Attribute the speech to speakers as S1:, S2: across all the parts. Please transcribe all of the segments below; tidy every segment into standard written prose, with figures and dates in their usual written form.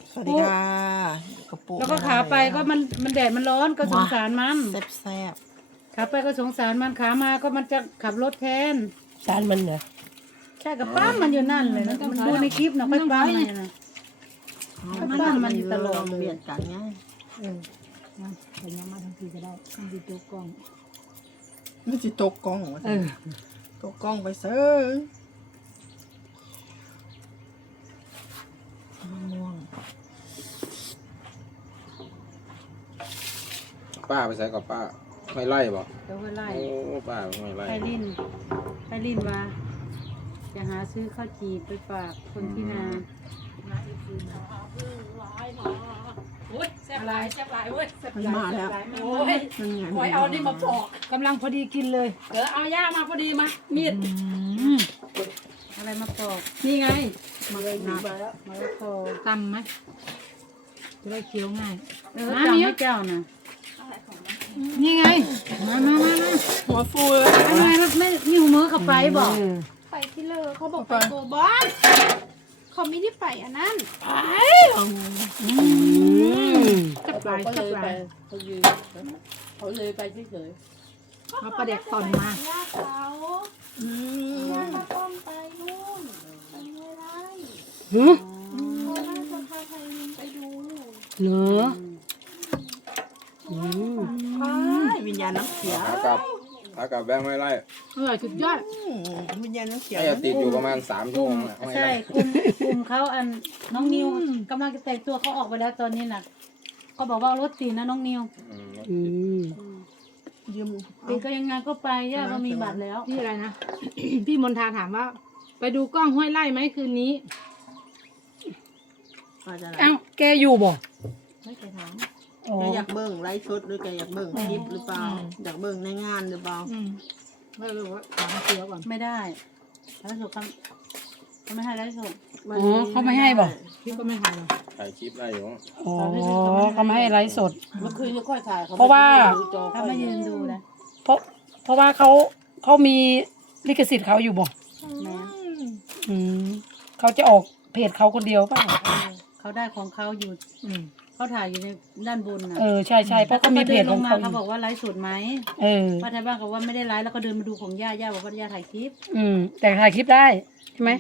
S1: สวัสดีค่ะกระปุก
S2: แล้วก็ขาไปก็มันแดดมันร้อนก็สงสารมัน
S1: แซ่บ
S2: ขาไปก็สงสารมันขามาก็มันจะขับรถแทน
S3: จานมันเหรอ
S2: ใช่กับป้ามันอยู่นั่นเลยนะมันดูในคลิปนะค่อยป้ามันนะ
S1: ๆ
S2: บ้านมันอยู่ตลอดเลย
S1: เบียดกันไง
S2: แต่ยังมาทั้งทีก็ได้ต้องดูตัวกล้อง
S1: นี่จะตกกล้องวะตกกล้องไปเซิร์ม่วง
S4: ป้าไปใส่กับป้าไม่ไล่บ่
S2: แล้วก็ไล่
S4: โอ้ป้าไม่ไล่
S2: ไพลินว่าจะหาซื้อข้าวจีบไปฝากคนที่นา
S3: แซ่บหลายเว้ย
S1: มันมาแล้ว
S3: โอ้ย
S1: มันไง
S3: คอยเอานี่มาปอก
S2: กำลังพอดีกินเลย
S3: เดี๋ยวเอาย่ามาพอดีมามีด
S2: อะไรมาปอก
S3: นี่ไง
S2: มาแล้วพอ
S3: ตำไหมจะได้เคี้ยวง่าย
S2: จำให้เจ้านะ
S3: นี่ไงมา
S1: หัวฟูเลย
S2: อะไรไม่นิ้วมือเข้าไปบอก
S5: ไปที่เลอเขาบอกไปโกบอนเขาไม่ได้ไปอันนั้น
S3: แซ่บหลายแซ่บหลาย
S6: เขาเลยไปเฉย
S3: เอาปลาแดกตอนมา
S5: ย่าเขาย่าตะก้อมไปนู่นไปไม่ได้เขาน่าจะพาไทยลินไปดู
S3: เหรอ
S1: วิญญาณน้ำเขียว
S4: ขากลับแบงค์ไม่ไล่
S3: อร่อยสุดยอด
S1: วิญญาณน้ำเขียว
S4: ให้ติดอยู่ประมาณ3 ชั่วโมงอะไม่
S2: ใช่
S4: ไล่
S2: กลุ่มเขาอันน้องนิวกำลังจะแต่งตัวเขาออกไปแล้วตอนนี้น่ะก็บอกว่ารถติดนะน้องนิว
S1: ยืม
S2: ติดก็ยังไงก็ไปย่าก็มีบัตรแล้ว
S3: พี่อะไรนะ พี่มนทาถามว่า ไปดูกล้องห้วยไร่ไหมคืนนี้
S1: อาจจะ
S3: อ้าวแกอยู่บ่
S2: ไม่เคยถาม
S1: แกอยากเบิ่งไลฟ์สดหรือแกอยากเบิ่งคลิปหรือเปล่าอยากเบิ่งในงานหรือเปล่า
S3: ไม่รู้ว่าถามเคี้ยวก่อน
S2: ไม่ได้แล้วสุดเขาไม่ให้แล้วสุด
S3: อ๋อเขาไม่ให้บ่พี่ก็ไม่ให้หรอก
S4: ถ่ายคลิปได้อยู่
S7: อ๋อเขาไม่ให้ไลฟ์สด
S6: ๆเมื่อคืนยังค่อยถ่าย
S7: เพราะว่า
S6: ดูจอ
S2: ถ้าไม่ยืนดูนะ
S7: เพราะว่าเขามีลิขสิทธิ์เขาอยู่บ่
S2: แม่
S7: อืมเขาจะออกเพจเขาคนเดียวเปล่า
S2: เขาได้ของเขาอยู่เขาถ่ายอยู่ในด้านบนนะ
S7: ใช่เพราะเขามีเพจของเขาอ
S2: เขา
S7: ยู่
S2: บอกว่าไลฟ์สดไหม
S7: เออ
S2: ป้าไทยบ้านบอกว่าไม่ได้ไลฟ์แล้วก็เดินมาดูของย่าบอกว่าย่าถ่ายคลิป
S7: แต่ถ่ายคลิปได้ใช่ไหม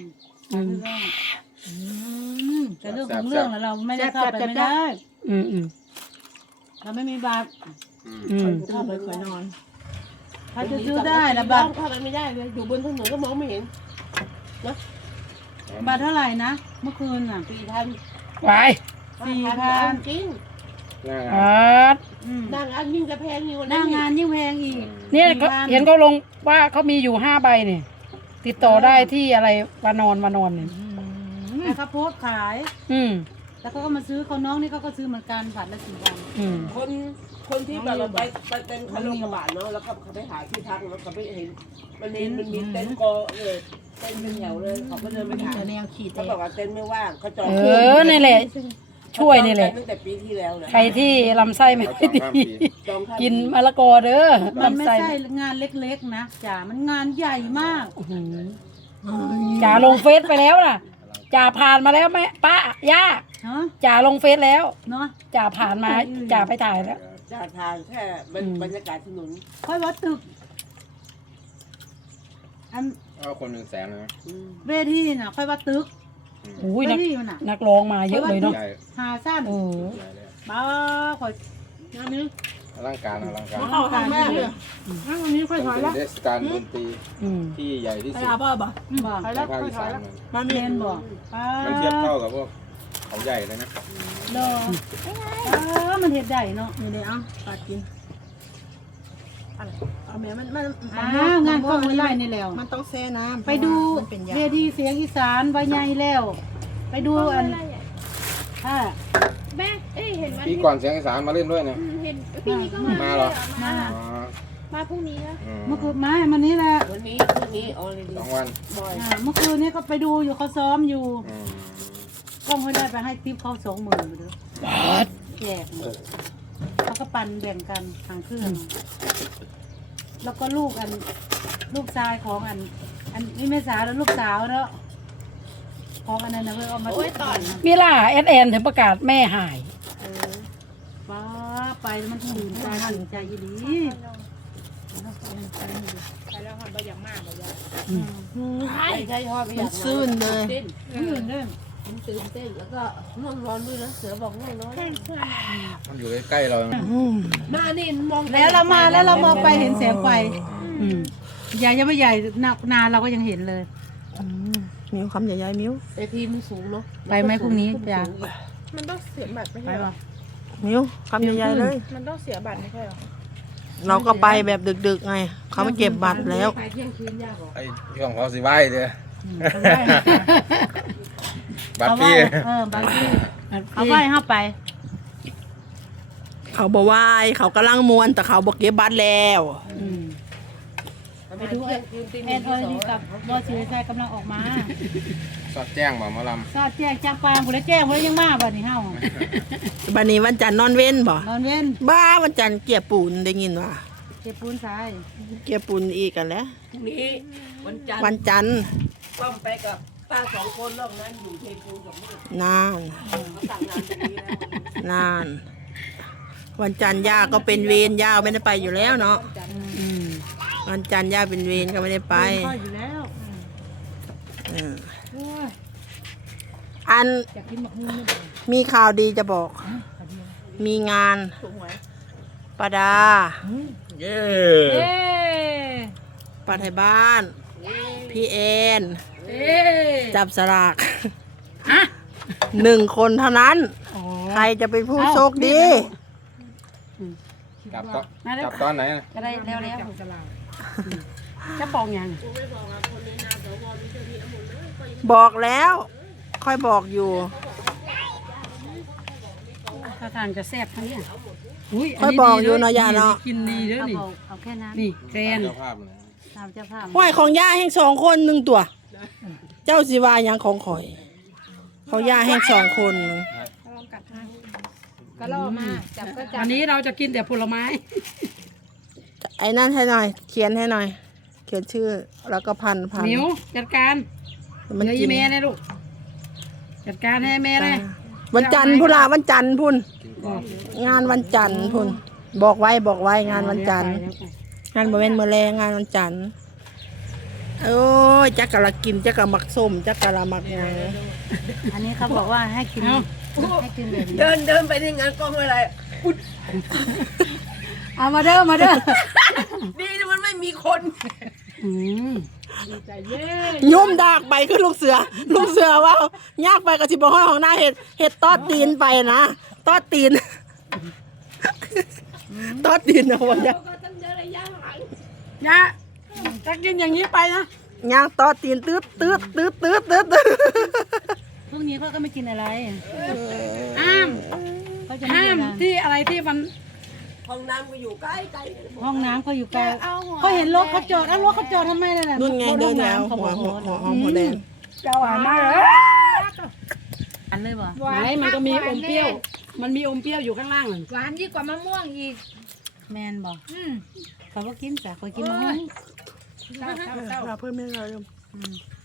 S2: แต่เรื่องของเรื่องน่ะเราไม่ได้เข้าไปไม่ได้
S7: อืม
S2: เราไม่มีบัตร
S1: เข้าไปคอยนอน
S2: เขาจะซื้อได้นะบัตร
S6: เข้าไปไม่ได้เลยอยู่บนถนนก็มองไม่เห็น
S2: บัตรเท่าไหร่นะเมื่อคืนน่ะ
S6: 4,000
S7: ไว้
S2: 4,000
S6: จริง
S4: หน้างา
S7: อ่าน
S6: นั่งอันยิ่งจะแพงอยู่
S2: หน้างานยิ่งแพงอีก
S7: เนี่ยเห็นเขาลงว่าเขามีอยู่5 ใบเนี่ยติดต่อได้ที่อะไรวานอนเนี่ย
S2: แต่เขาโพสต์ขาย
S7: อืม
S2: แล้วเขาก็มาซื้อเขาน้องนี่เขาก็ซื้อเหมือนกันบัตรละ4,000
S7: อืม
S6: คนที่แบบเราไปเต็นท์คันโลกระบาดเนาะแล้วเขาไปหาที่พักแล้วเขาไปเห็นมันมีเต็นท์กอเลยเต็นท์เป็นแถวเลยเขาก็เดินไปถาม
S1: แนวขีด
S6: เขาบอกว่าเต็นท์ไม่ว่างเขาจอง
S7: นี่แหละ ช่วยนี่แหละ
S6: ตั้งแต่ปีที่แล้วนะ
S7: ใครที่ลำไส้ไม่
S4: เขา
S7: ค่อย
S4: จอง
S7: ดี
S4: ข้ามปี
S6: จองข้าม
S7: กินมะละกอเด้อ
S2: มันไม่
S7: ลำไส้
S2: ใช่งานเล็กๆนะจ๋ามันงานใหญ่มาก
S7: จ่าลงเฟซไปแล้วน่ะจ่าผ่านมาแล้วแม่ป้าย่า
S2: เนาะ
S7: จ่าลงเฟซแล้ว
S2: เนาะ
S7: จ่าผ่านมาจ่าไปถ่ายแล้ว
S6: จากทางแค่บรรยากาศถนน
S2: ค่อยว่าตึกอัน
S4: เอาคน100,000นะ
S2: เวทีน่ะค่อยว่าตึก
S7: อุ้ย
S2: เว
S7: นัก
S2: ทีมันน่ะ
S7: นักร้องมาเยอะเลยเนาะ
S4: ใหญ่
S2: หาสั้น
S7: เออ
S4: ใหญ่เลย
S2: บ้าข่อยงานนี้
S4: อลังการ
S1: เข้าทางแม่เลย
S3: วันนี้ค่อยถอยแล้ว
S4: เป็นเทศกาลดนตรี
S7: อืม
S4: ที่ใหญ่ที่
S1: ไป
S4: สุด
S1: หาพ่อบ่
S2: บอก
S4: ในภาคอีสานมัน
S1: มันมี
S2: เรียนบอกป้า
S4: มันเทียบเท่ากับพวกเขาใหญ่เลยนะ
S2: ดอมันเห็ดใหญ่เนาะ
S1: นี่เลยเอ้าปาดกินเอาแม่มัน
S2: งานกล้องไว้ไล่นี่แล้ว
S1: มันต้องแช่น้ำ
S2: ไปดู
S1: มันเป็นยา
S2: เวทีเสียงอีสานใบใหญ่แล้ว ไปดูอันอ่า
S5: แม่เอ้ยเห็นวัน
S4: ปีก่อนเสียงอีสานมาเล่นด้วยเนี่ย
S5: เห็นปีนี้ก็มา
S4: มาเหรอ
S2: มา
S4: อ๋อ
S5: มาพรุ่งนี้นะ
S2: เมื่อคืนมามันนี้แหละ
S6: วันนี้พรุ่งนี้ออลดี
S4: 2 วัน
S6: บ่อย
S2: เมื่อคืนนี้ก็ไปดูอยู่เขาซ้อมอยู่
S4: อืม
S2: กล้องไม่ได้ไปให้ทิปเขา20,000ไปเด้อแจกหมดเขาก็ปันแบ่งกันทางเครื่อง แล้วก็ลูกชายของอันนี้แม่สาวแล้วลูกสาวเนาะขของอันนั้นนะเพื่อเอามา
S5: โอ้ยตอน
S7: มีล่าแอนแอนถึงประกาศแม่หาย
S2: ป้าไปมันตื่นใจตื่นใจอีหลี
S6: ไม่ใช่ชอบไม่อ
S1: มั
S6: ยาน ก
S1: ซื่นเลย
S6: เต้น
S2: เรื่อง
S6: มันตื่นเต้นแล้วก็ง่วงนอนด้วยนะเสือบอกง่วงนอน
S4: มันอยู่ใกล้ๆเรา
S6: มานี่มอง
S2: แล้วเรามาแล้วเรามองไปเห็นแสงไฟใหญ่ยังไม่ใหญ่นาเราก็ยังเห็นเลย
S1: มิ้วคำใหญ่ๆมิ้ว
S6: ไอทีมันสูงเนาะ
S2: ไปไหมพรุ่งนี้จ้ะ
S5: มันต้องเสียบัตรไม่
S2: ไป
S5: ใช่เหรอ
S2: ป่ะ
S1: มิ้วคำใหญ่ๆเลย
S5: มันต้องเสียบัตรไม่ใช่เหรอ
S1: เราก็ไปแบบดึกๆไงเขาไม่เก็บบัตรแล้ว
S6: ไปเที่ยงคืนยากหรอ
S4: ไอ้ช่วงเขาสิไหว้เด้อบัตร
S2: เขา
S4: พี่
S2: ว่าบางทีเขาว่าให้เข้าไป
S1: เขาบอกว่าเขากำลังมวนแต่เขาบอกเก็บบัตรแล้ว
S2: ไปดูแอนเอ้ยนี่กับบอสสีใส่กำลังออกมา
S4: สอดแจ้งบอกหมาล
S2: ทราบแจ้งจ้างปางบุรีแจ้งบุรียังมาบ่นี่เฮา
S1: บันนี้วันจันทร์นอนเว้นบ่
S2: นอนเว้น
S1: บ้าวันจันทร์เกียร์ปูนได้ยินว่า
S2: เก็บปูนทราย
S1: เกียร์ปูนอีกกันแล้ว
S6: พรุ่งนี้วันจันทร์
S1: วันจันทร์
S6: ป้อมไปกับป้า2 คนรอบนั้นอยู่เทปูกับมืด
S1: นาน
S6: เขาสั่งงานตรงนี้แล้ว
S1: นาน วันจันทร์ย่าก็เป็นเวรย่าไม่ได้ไปอยู่แล้วเนาะวันจันทร์ย่าเป็นเวรก็ไม่ได้ไป
S2: ค่อยอยู่แล้ว
S1: เออ
S2: โอ้ย
S1: อัน
S2: อยากกินหมกมุ่น
S1: มีข่าวดีจะบอก มีงานปาดา
S4: ำเย้
S2: เอ๊
S1: ปาไทยบ้าน พี่เอ็นจับสลาก1 คนเท่านั้น ใครจะเป็นผู้โชคดี
S4: กลับตอนไหนน่ะ
S7: จะได้แล้วจะบอกยัง
S1: บอกแล้ว ค่อยบอกอยู่
S7: ถ้าทางจะแซ่บทั้งนี้
S1: ค่อยบอกอยู่เนาะย่าเนาะ
S7: กินดีเด้อ
S2: เอา
S7: นี่
S2: บอกเอาแค่นั้น
S7: นี่แกรน
S4: เจ้าภาพเลย
S2: ตามเจ้าภาพ
S1: ห้อยของย่าแห่ง2 คน1 ตัว เจ้าสิวาหยังของข่อย ของย่าแห่ง2 คน
S5: ก็ล่อมาจับก็จับ
S7: วันนี้เราจะกินแต่ผลไม้
S1: ไอ้นั่นให้หน่อย เขียนให้หน่อย เขียนชื่อแล้วก็พัน
S7: นิ้วจัดการ
S1: มัน
S7: เดี๋ยว
S1: กิ
S7: อี
S1: น
S7: เมย์นะลูกจัดการให้แม่เลย
S1: วันจันทร์พุ่นละวันจันทร์พุ่น งานวันจันทร์พุ่น บอกไว้งานวันจันทร์ งานบ่แม่นมื้อแรงงานวันจันทร์โอ้ยจักกะละกินจักกะมักส้มจักกะละมักหยัง
S2: อันนี้เขาบอกว่าให้กินให้กินแบบนี้
S6: เดินไปที่งานกล้องอะไร
S7: เอามาเด้อมาเด้อ
S6: ดีนะมันไม่มีคน
S1: ยุ่มดากไปคือลูกเสือว่ายากไปก็สิบ่ฮ้อยของหน้าเฮ็ดตอดตีนไปนะตอดตีนตอดตีนเอาไว้จ้ะ
S7: ยะจะกินอย่างนี้ไปนะ
S1: ย่างตอดตีนตืด
S2: พรุ่งนี้เขาก็ไม่กินอะไร
S7: ห้าม
S2: เขาจะไม่
S7: ห้าม
S2: กินอะไร
S7: ที่อะไรที่มัน
S6: ห้องน้ำก็อยู่ใกล้
S2: ห้องน้ำเขาอยู่ไกลเขาเห็นรถเขาจอดรถเขาจอดทำไมล่ะ
S1: นู่นไงเดินแล้ว
S2: เขา
S1: หั
S2: บ
S1: ว
S2: อก
S1: หัวแดง
S7: จะหวานมากเลย
S2: อันเลยบ่
S7: ไหนมันก็มีอมเปรี้ยว มันมีอมเปรี้ยวอยู่ข้างล่างนั่น
S5: หวานยิ่งกว่ามะม่วงอีก
S2: แมนบ่เขาบอกกินจ้ะเขากินมะม่วง
S1: เพิ่มไม่เลย